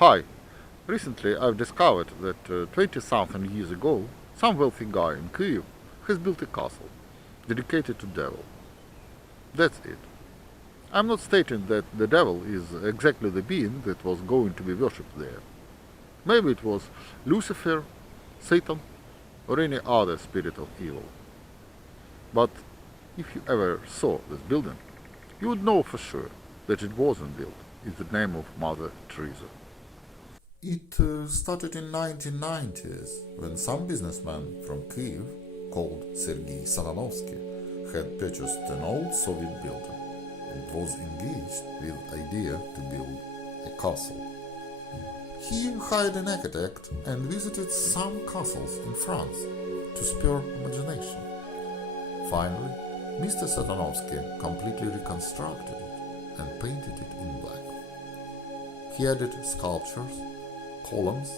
Hi, recently I've discovered that 20-something years ago, some wealthy guy in Kyiv has built a castle dedicated to devil. That's it. I'm not stating that the devil is exactly the being that was going to be worshipped there. Maybe it was Lucifer, Satan, or any other spirit of evil. But if you ever saw this building, you would know for sure that it wasn't built in the name of Mother Teresa. It started in 1990s when some businessman from Kyiv called Sergei Satanovsky had purchased an old Soviet building and was engaged with idea to build a castle. He hired an architect and visited some castles in France to spur imagination. Finally, Mr. Satanovsky completely reconstructed it and painted it in black. He added sculptures, columns,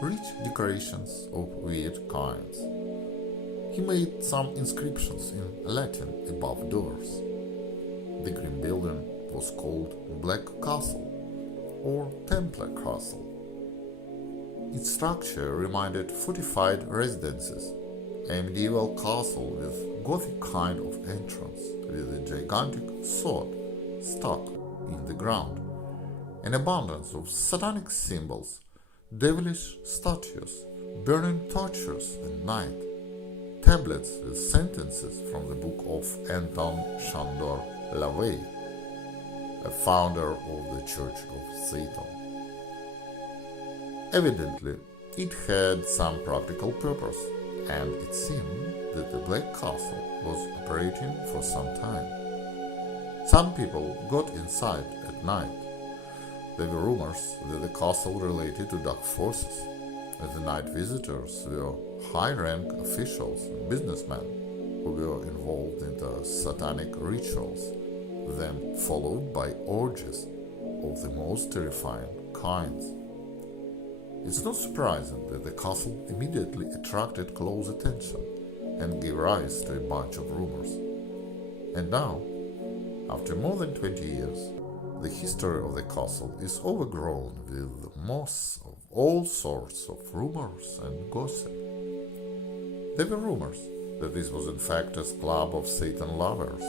rich decorations of weird kinds. He made some inscriptions in Latin above doors. The green building was called Black Castle or Templar Castle. Its structure reminded fortified residences, a medieval castle with Gothic kind of entrance with a gigantic sword stuck in the ground, an abundance of satanic symbols, devilish statues, burning torches at night, tablets with sentences from the book of Anton Shandor Lavey, a founder of the Church of Satan. Evidently, it had some practical purpose, and it seemed that the Black Castle was operating for some time. Some people got inside at night. There were rumors that the castle related to dark forces, and the night visitors were high-rank officials and businessmen who were involved in the satanic rituals, then followed by orgies of the most terrifying kinds. It's not surprising that the castle immediately attracted close attention and gave rise to a bunch of rumors. And now, after more than 20 years, the history of the castle is overgrown with moss of all sorts of rumors and gossip. There were rumors that this was in fact a club of Satan lovers.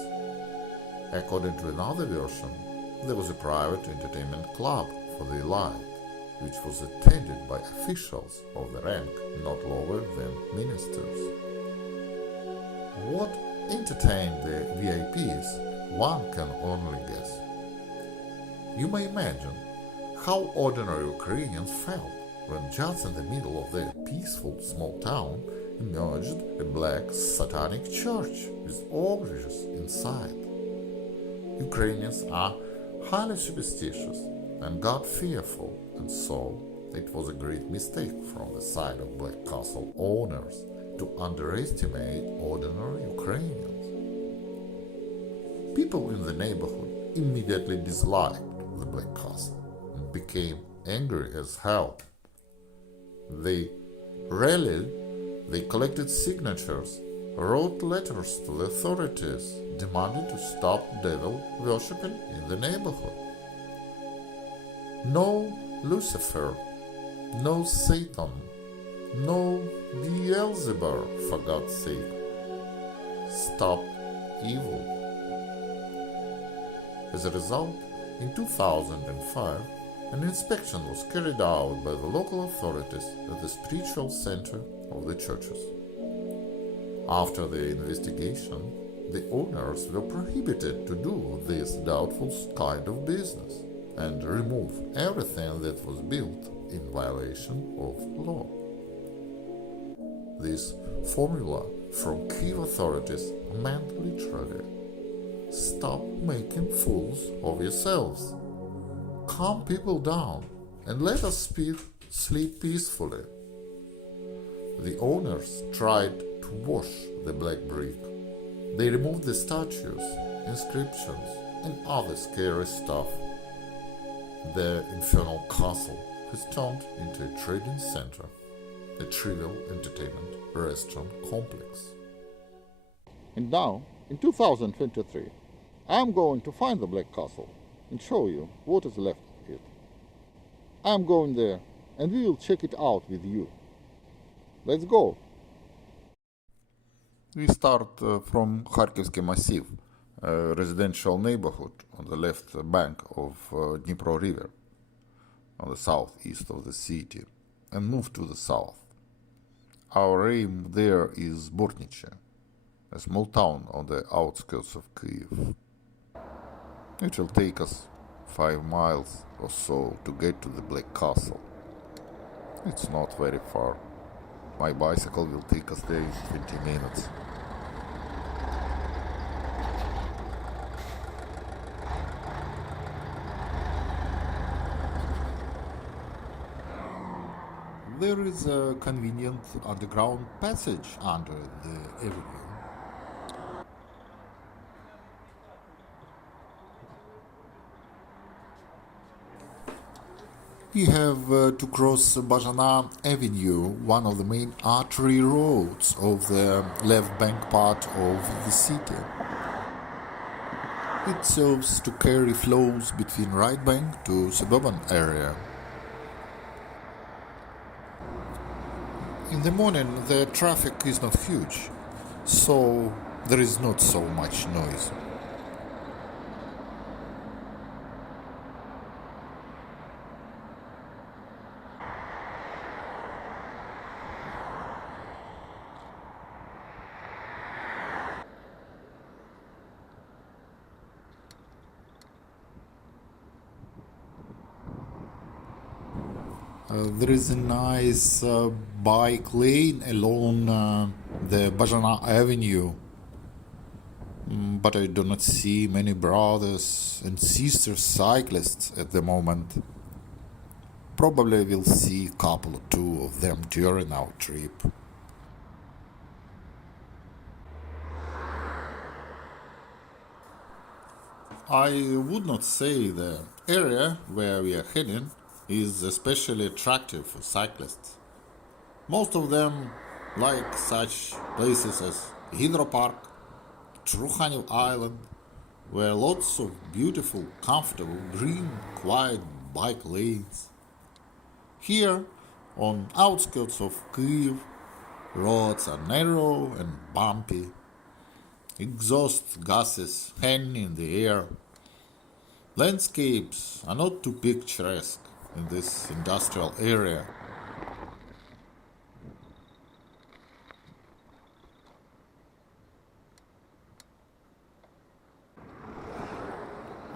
According to another version, there was a private entertainment club for the elite, which was attended by officials of the rank not lower than ministers. What entertained the VIPs, one can only guess. You may imagine how ordinary Ukrainians felt when just in the middle of their peaceful small town emerged a black satanic church with orgies inside. Ukrainians are highly superstitious and God-fearful, and so it was a great mistake from the side of Black Castle owners to underestimate ordinary Ukrainians. People in the neighborhood immediately disliked the Black Castle and became angry as hell. They rallied, they collected signatures, wrote letters to the authorities demanding to stop devil worshipping in the neighborhood. No Lucifer, no Satan, no Beelzebub, for God's sake. Stop evil. As a result, in 2005, an inspection was carried out by the local authorities at the spiritual center of the churches. After the investigation, the owners were prohibited to do this doubtful kind of business and remove everything that was built in violation of law. This formula from Kyiv authorities meant literally, stop making fools of yourselves. Calm people down and let us sleep peacefully. The owners tried to wash the black brick. They removed the statues, inscriptions, and other scary stuff. The infernal castle has turned into a trading center, a trivial entertainment restaurant complex. And now, in 2023, I'm going to find the Black Castle and show you what is left of it. I'm going there, and we will check it out with you. Let's go. We start from Kharkivsky Massiv, a residential neighborhood on the left bank of Dnipro River, on the southeast of the city, and move to the south. Our aim there is Bortniche, a small town on the outskirts of Kyiv. It will take us 5 miles or so to get to the Black Castle. It's not very far. My bicycle will take us there in 20 minutes. There is a convenient underground passage under the avenue. We have to cross Bajana Avenue, one of the main artery roads of the left bank part of the city. It serves to carry flows between right bank to suburban area. In the morning the traffic is not huge, so there is not so much noise. There is a nice bike lane along the Bajana Avenue, but I do not see many brothers and sisters cyclists at the moment. Probably we'll see a couple or two of them during our trip. I would not say the area where we are heading is especially attractive for cyclists. Most of them like such places as Hydro Park, Trukhanov Island, where lots of beautiful, comfortable, green, quiet bike lanes. Here, on outskirts of Kyiv, roads are narrow and bumpy. Exhaust gases hang in the air. Landscapes are not too picturesque in this industrial area.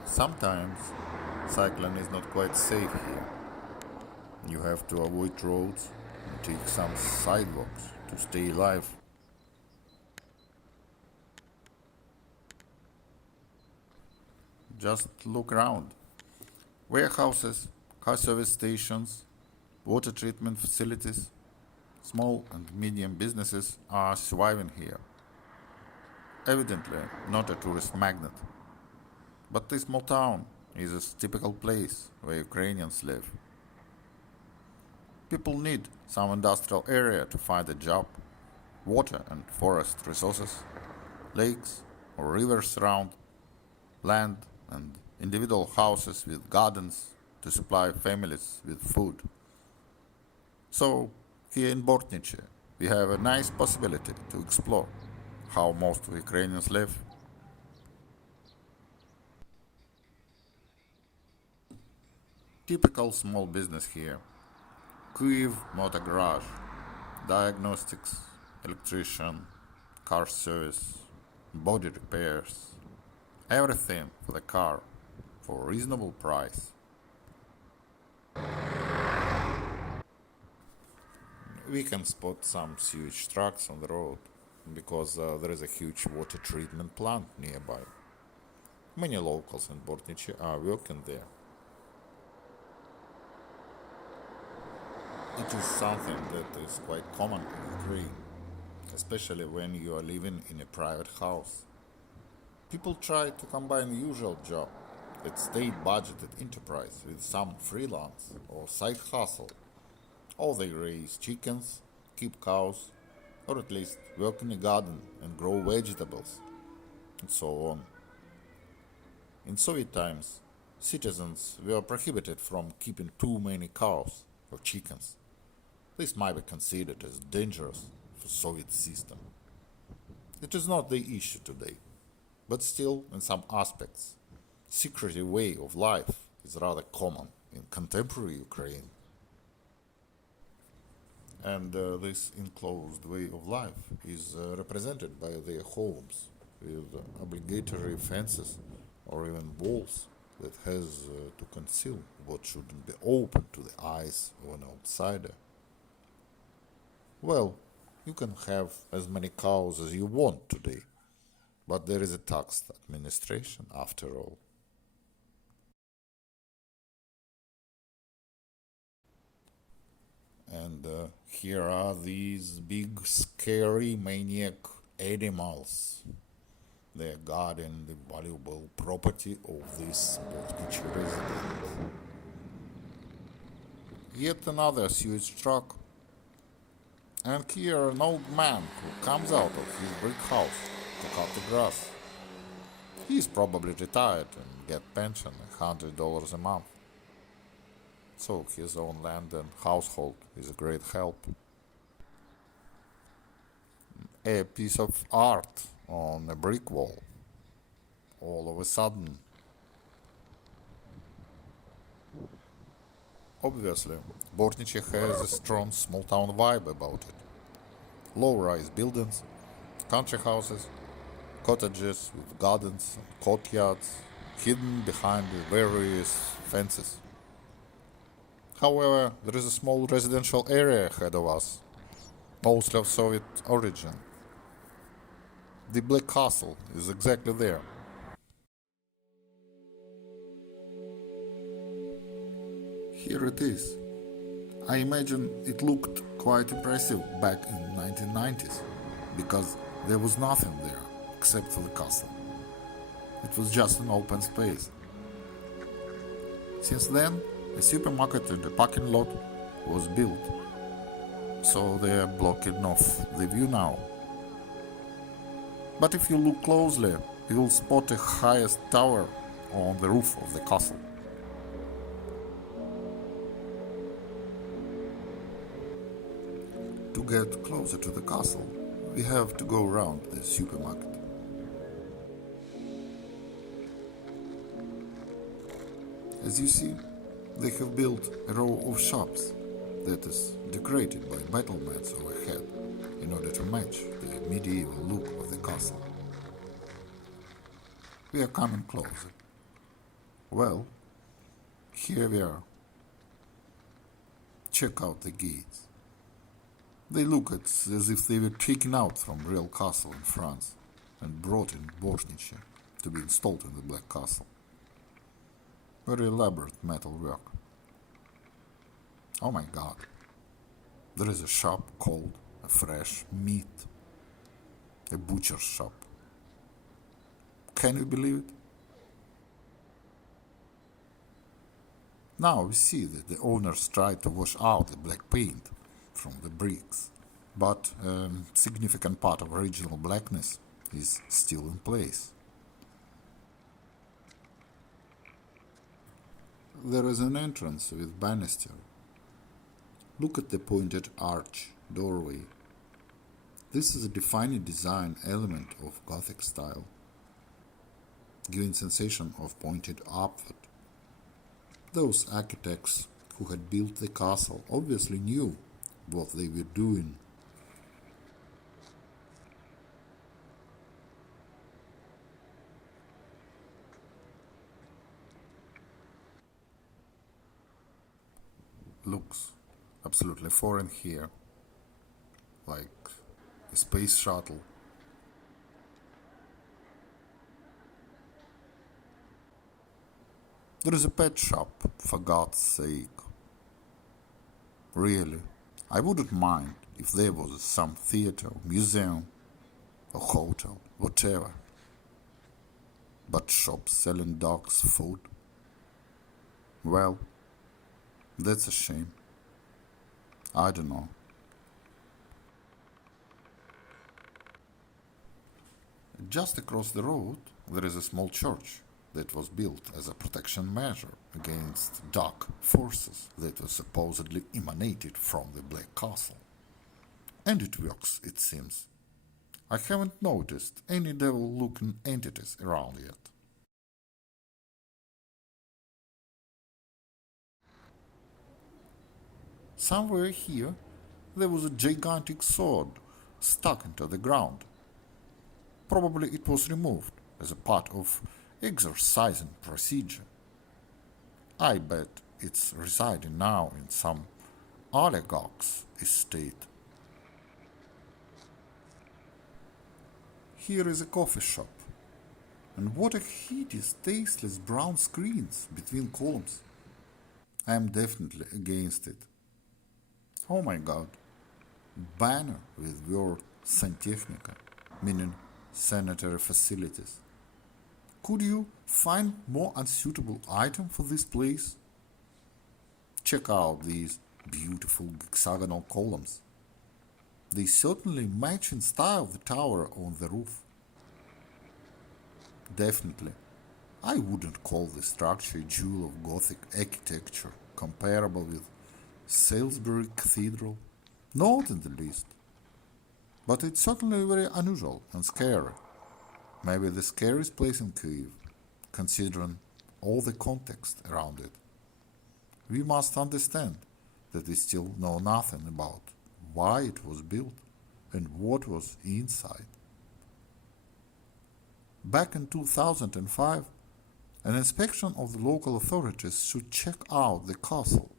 Sometimes cycling is not quite safe here. You have to avoid roads and take some sidewalks to stay alive. Just look around. Warehouses, car service stations, water treatment facilities, small and medium businesses are surviving here. Evidently not a tourist magnet. But this small town is a typical place where Ukrainians live. People need some industrial area to find a job, water and forest resources, lakes or rivers around, land and individual houses with gardens to supply families with food. So, here in Bortniche, we have a nice possibility to explore how most of Ukrainians live. Typical small business here. Kyiv Motor Garage, diagnostics, electrician, car service, body repairs, everything for the car for a reasonable price. We can spot some sewage trucks on the road because there is a huge water treatment plant nearby. Many locals in Bortniche are working there. It is something that is quite common in Ukraine, especially when you are living in a private house. People try to combine the usual job, a state-budgeted enterprise, with some freelance or side hustle. Or they raise chickens, keep cows, or at least work in a garden and grow vegetables, and so on. In Soviet times, Citizens were prohibited from keeping too many cows or chickens. This might be considered as dangerous for Soviet system. It is not the issue today, but still, in some aspects, secretive way of life is rather common in contemporary Ukraine. And this enclosed way of life is represented by their homes with obligatory fences or even walls that has to conceal what shouldn't be open to the eyes of an outsider. Well, you can have as many cows as you want today, but there is a tax administration after all. And here are these big, scary, maniac animals. They are guarding the valuable property of this Botnichi resident. Yet another sewage truck. And here an old man who comes out of his brick house to cut the grass. He is probably retired and get pension $100 a month. So his own land and household is a great help. A piece of art on a brick wall. All of a sudden. Obviously, Bortnichi has a strong small town vibe about it. Low-rise buildings, country houses, cottages with gardens and courtyards hidden behind the various fences. However, there is a small residential area ahead of us, mostly of Soviet origin. The Black Castle is exactly there. Here it is. I imagine it looked quite impressive back in 1990s, because there was nothing there except for the castle. It was just an open space. Since then, a supermarket in the parking lot was built, so they are blocking off the view now. But if you look closely, you will spot the highest tower on the roof of the castle. To get closer to the castle, we have to go around the supermarket. As you see, they have built a row of shops that is decorated by battlements overhead in order to match the medieval look of the castle. We are coming closer. Well, here we are. Check out the gates. They look as if they were taken out from real castle in France and brought in Bortnichi to be installed in the Black Castle. Very elaborate metal work. Oh my god. There is a shop called a Fresh Meat. A butcher's shop. Can you believe it? Now we see that the owners tried to wash out the black paint from the bricks, but a significant part of original blackness is still in place. There is an entrance with banister. Look at the pointed arch doorway. This is a defining design element of Gothic style, giving sensation of pointed upward. Those architects who had built the castle obviously knew what they were doing. Looks absolutely foreign here, like a space shuttle. There is a pet shop, for God's sake. Really, I wouldn't mind if there was some theater, museum, or hotel, whatever. But shops selling dogs food? Well, that's a shame. I don't know. Just across the road, there is a small church that was built as a protection measure against dark forces that were supposedly emanated from the Black Castle. And it works, it seems. I haven't noticed any devil-looking entities around yet. Somewhere here there was a gigantic sword stuck into the ground. Probably it was removed as a part of exorcising procedure. I bet it's residing now in some oligarch's estate. Here is a coffee shop. And what a hideous, tasteless brown screens between columns. I am definitely against it. Oh my god. Banner with word Santechnica, meaning sanitary facilities. Could you find more unsuitable item for this place? Check out these beautiful hexagonal columns. They certainly match in style the tower on the roof. Definitely, I wouldn't call the structure a jewel of Gothic architecture comparable with Salisbury Cathedral, not in the least. But it's certainly very unusual and scary. Maybe the scariest place in Kyiv, considering all the context around it. We must understand that we still know nothing about why it was built and what was inside. Back in 2005, an inspection of the local authorities should check out the castle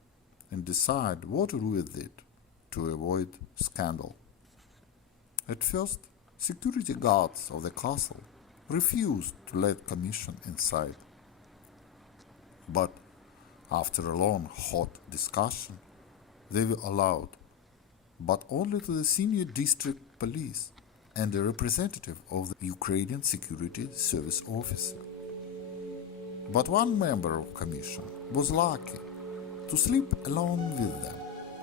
and decide what to do with it to avoid scandal. At first, security guards of the castle refused to let commission inside. But after a long, hot discussion, they were allowed, but only to the senior district police and a representative of the Ukrainian Security Service officer. But one member of commission was lucky to sleep alone with them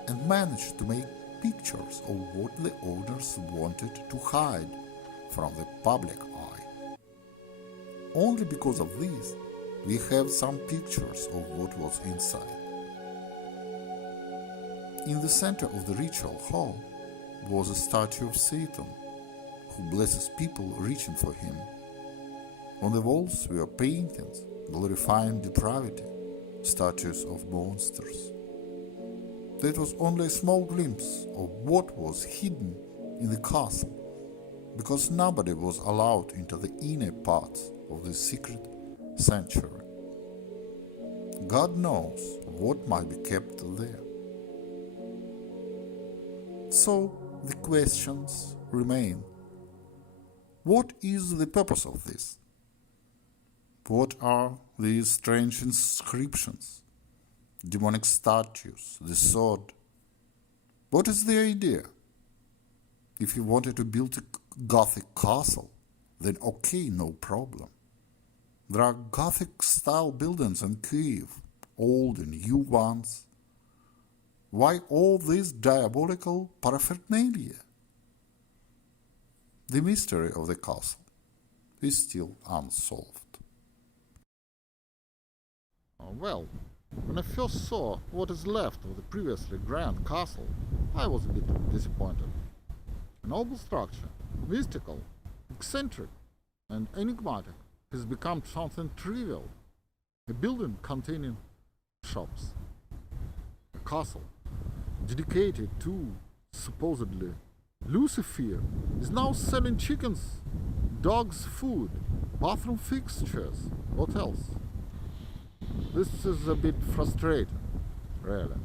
and managed to make pictures of what the owners wanted to hide from the public eye. Only because of this, we have some pictures of what was inside. In the center of the ritual hall was a statue of Satan, who blesses people reaching for him. On the walls were paintings glorifying depravity, statues of monsters. That was only a small glimpse of what was hidden in the castle, because nobody was allowed into the inner parts of the secret sanctuary. God knows what might be kept there. So the questions remain. What is the purpose of this? What are these strange inscriptions, demonic statues, the sword? What is the idea? If you wanted to build a Gothic castle, then okay, no problem. There are Gothic-style buildings in Kyiv, old and new ones. Why all this diabolical paraphernalia? The mystery of the castle is still unsolved. Well, when I first saw what is left of the previously grand castle, I was a bit disappointed. A noble structure, mystical, eccentric, and enigmatic, has become something trivial. A building containing shops. A castle dedicated to, supposedly, Lucifer is now selling chickens, dogs' food, bathroom fixtures. What else? This is a bit frustrating, really.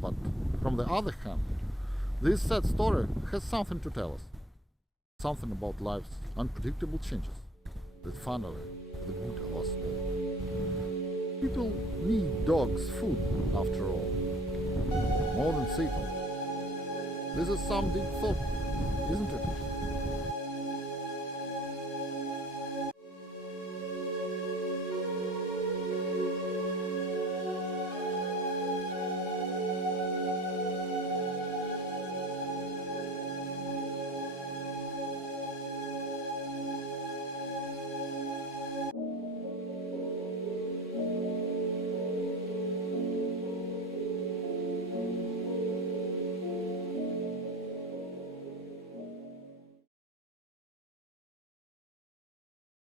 But from the other hand, this sad story has something to tell us. Something about life's unpredictable changes that finally the good of us all. People need dogs' food, after all. More than Satan. This is some deep thought, isn't it?